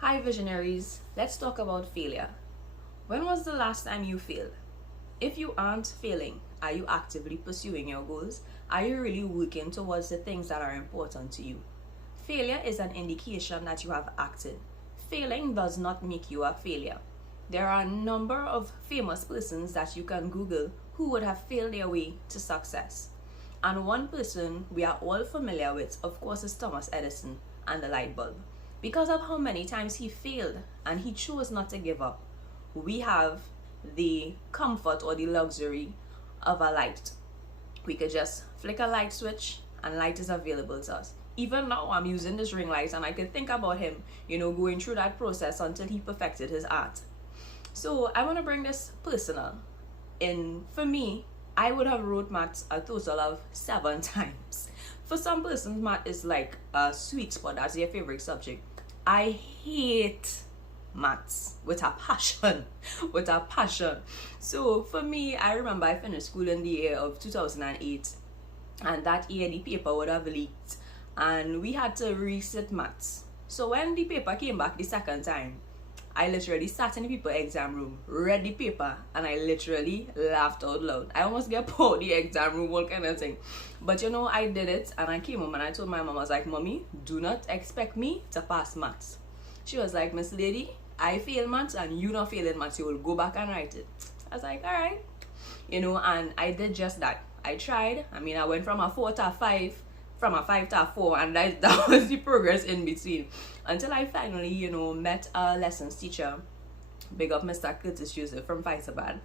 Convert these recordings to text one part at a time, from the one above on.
Hi visionaries, let's talk about failure. When was the last time you failed? If you aren't failing, are you actively pursuing your goals? Are you really working towards the things that are important to you? Failure is an indication that you have acted. Failing does not make you a failure. There are a number of famous persons that you can Google who would have failed their way to success. And one person we are all familiar with, of course, is Thomas Edison and the light bulb. Because of how many times he failed and he chose not to give up, we have the comfort or the luxury of a light. We could just flick a light switch and light is available to us. Even now I'm using this ring light and I can think about him, going through that process until he perfected his art. So I want to bring this personal. For me, I would have wrote maths a total of 7 times. For some persons, math is like a sweet spot. That's their favorite subject. I hate maths with a passion. With a passion. So for me, I remember I finished school in the year of 2008. And that year the paper would have leaked. And we had to resit maths. So when the paper came back the second time, I literally sat in the people exam room, read the paper, and I literally laughed out loud. I almost get put out the exam room, all kind of thing. But I did it, and I came home and I told my mom, I was like, Mommy, do not expect me to pass maths. She was like, Miss Lady, I fail maths and you not failing maths. You will go back and write it. I was like, all right. And I did just that. I tried. I went from a 4 to a 5, from a 5 to a 4, and that was the progress in between. Until I finally, met a lessons teacher. Big up Mr. Curtis Joseph from Fyterbad.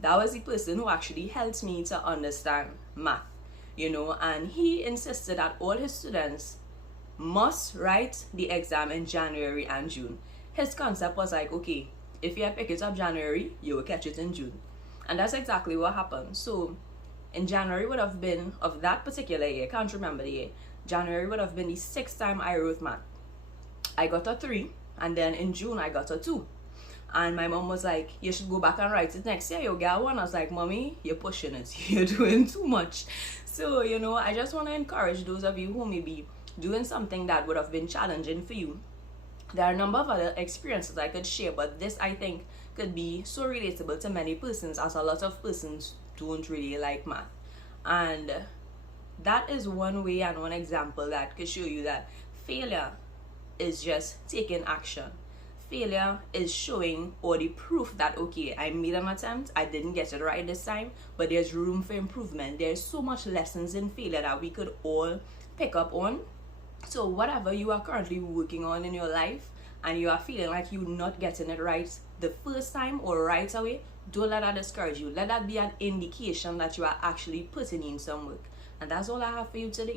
That was the person who actually helped me to understand math, and he insisted that all his students must write the exam in January and June. His concept was like, okay, if you pick it up January, you will catch it in June. And that's exactly what happened. So in January would have been, of that particular year, can't remember the year, January would have been the 6th time I wrote math. I got a 3, and then in June I got a 2. And my mom was like, you should go back and write it next year, you'll get 1. I was like, Mommy, you're pushing it. You're doing too much. So, I just want to encourage those of you who may be doing something that would have been challenging for you. There are a number of other experiences I could share, but this, I think, could be so relatable to many persons, as a lot of persons don't really like math. And that is one way and one example that could show you that failure is just taking action. Failure is showing or the proof that, okay, I made an attempt, I didn't get it right this time, but there's room for improvement. There's so much lessons in failure that we could all pick up on. So whatever you are currently working on in your life and you are feeling like you're not getting it right the first time or right away, don't let that discourage you. Let that be an indication that you are actually putting in some work. And that's all I have for you today.